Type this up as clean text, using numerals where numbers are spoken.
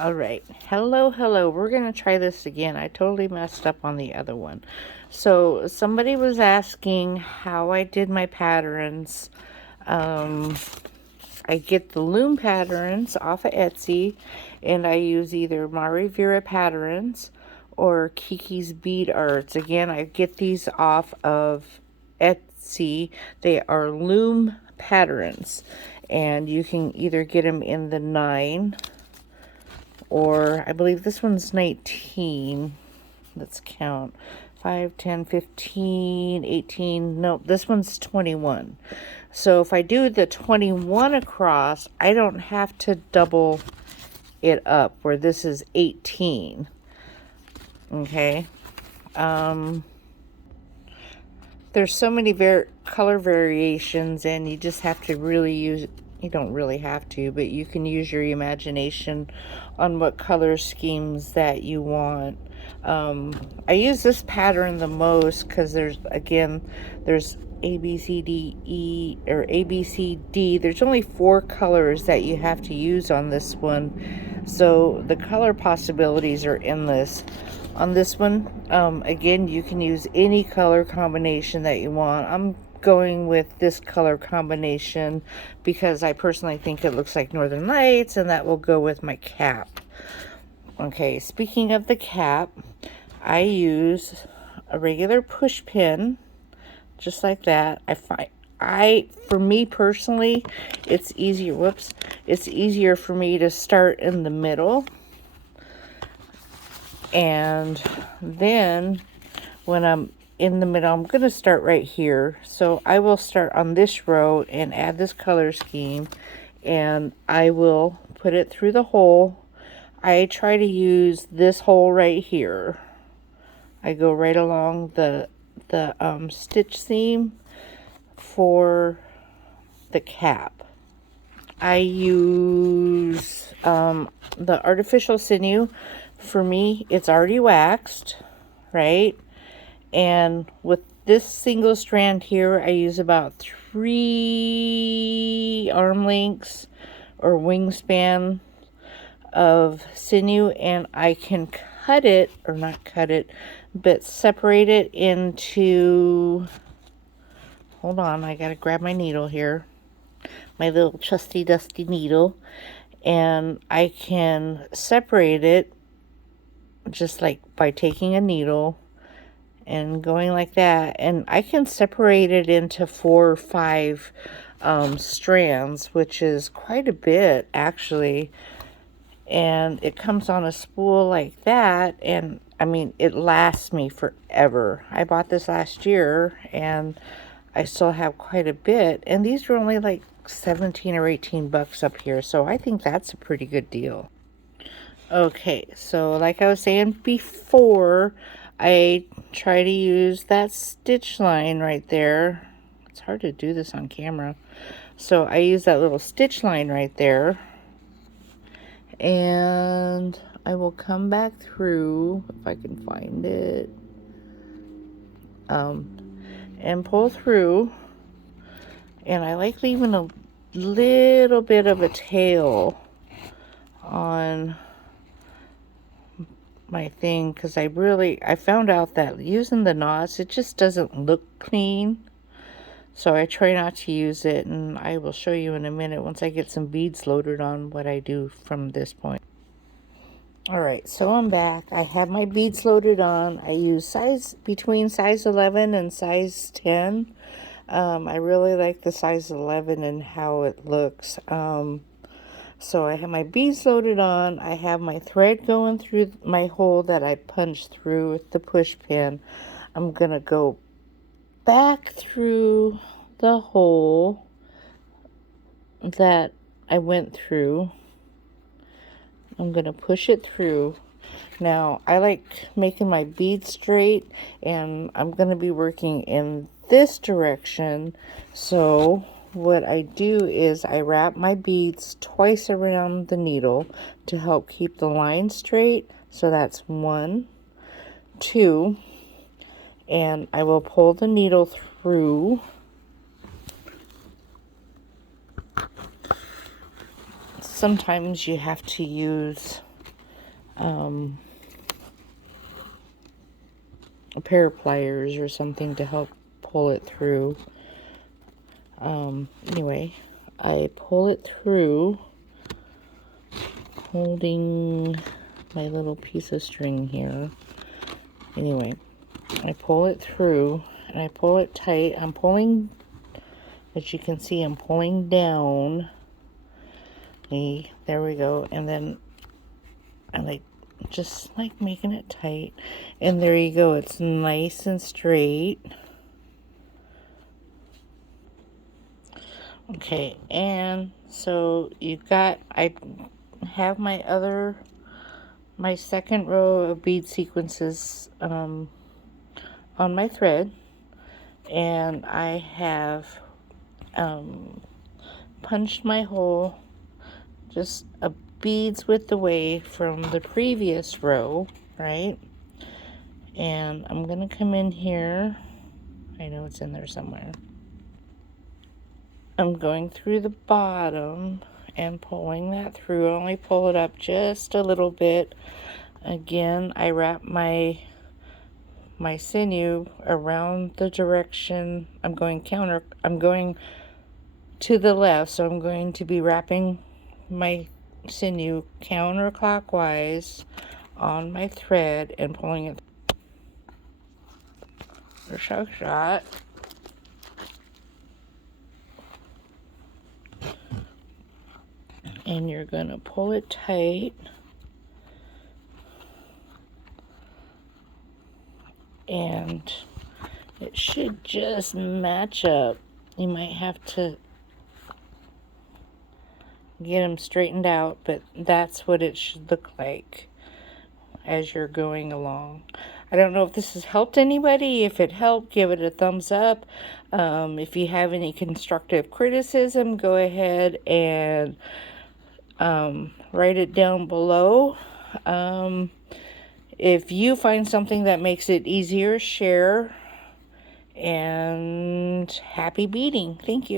All right. Hello. We're going to try this again. I totally messed up on the other one. So somebody was asking how I did my patterns. Um, I get the loom patterns off of Etsy, and I use either Mari Vera patterns or Kiki's bead arts. Again, I get these off of Etsy. They are loom patterns, and you can either get them in the 9, or I believe this one's 19. Let's count. 5, 10, 15, 18. No, this one's 21. So if I do the 21 across, I don't have to double it up, where this is 18. Okay. There's so many color variations, and you just have to really use, you don't really have to, but you can use your imagination on what color schemes that you want. I use this pattern the most because there's A, B, C, D, E, or A, B, C, D. There's only 4 colors that you have to use on this one. So the color possibilities are endless. On this one, again, you can use any color combination that you want. I'm going with this color combination because I personally think it looks like Northern Lights, and that will go with my cap. Okay, speaking of the cap, I use a regular push pin, just like that. For me personally, it's easier, it's easier for me to start in the middle. And then when I'm in the middle, I'm going to start right here. So I will start on this row and add this color scheme, and I will put it through the hole. I try to use this hole right here. I go right along the stitch seam for the cap. I use the artificial sinew. For me, it's already waxed, right? And with this single strand here, I use about 3 arm lengths or wingspan of sinew, and I can cut it, or not cut it, but separate it into, hold on, I gotta grab my needle here, my little trusty dusty needle, and I can separate it just like by taking a needle and going like that, and I can separate it into 4 or 5 strands, which is quite a bit actually, and it comes on a spool like that, and I mean, it lasts me forever. I bought this last year and I still have quite a bit, and these were only like 17 or 18 bucks up here, so I think that's a pretty good deal. Okay, so like I was saying before, I try to use that stitch line right there. It's hard to do this on camera. So I use that little stitch line right there. And I will come back through, if I can find it, and pull through. And I like leaving a little bit of a tail on my thing, because I found out that using the knots, it just doesn't look clean. So I try not to use it, and I will show you in a minute once I get some beads loaded on what I do from this point. Alright, so I'm back. I have my beads loaded on. I use between size 11 and size 10. I really like the size 11 and how it looks. So I have my beads loaded on. I have my thread going through my hole that I punched through with the push pin. I'm going to go back through the hole that I went through. I'm going to push it through. Now, I like making my beads straight, and I'm going to be working in this direction. So what I do is I wrap my beads twice around the needle to help keep the line straight. So that's 1, 2, and I will pull the needle through. Sometimes you have to use a pair of pliers or something to help pull it through. Anyway, I pull it through holding my little piece of string here. Anyway, I pull it through and I pull it tight. I'm pulling, as you can see, I'm pulling down. Okay, there we go. And then I just like making it tight. And there you go. It's nice and straight. Okay, and so I have my second row of bead sequences on my thread, and I have punched my hole just a beads width away from the previous row, right? And I'm gonna come in here. I know it's in there somewhere. I'm going through the bottom and pulling that through. I only pull it up just a little bit. Again, I wrap my sinew around the direction I'm going to the left, so I'm going to be wrapping my sinew counterclockwise on my thread and pulling it for show shot. And you're gonna pull it tight, and it should just match up. You might have to get them straightened out, but that's what it should look like as you're going along. I don't know if this has helped anybody. If it helped, give it a thumbs up. If you have any constructive criticism, go ahead and write it down below. If you find something that makes it easier, share. And happy beading. Thank you.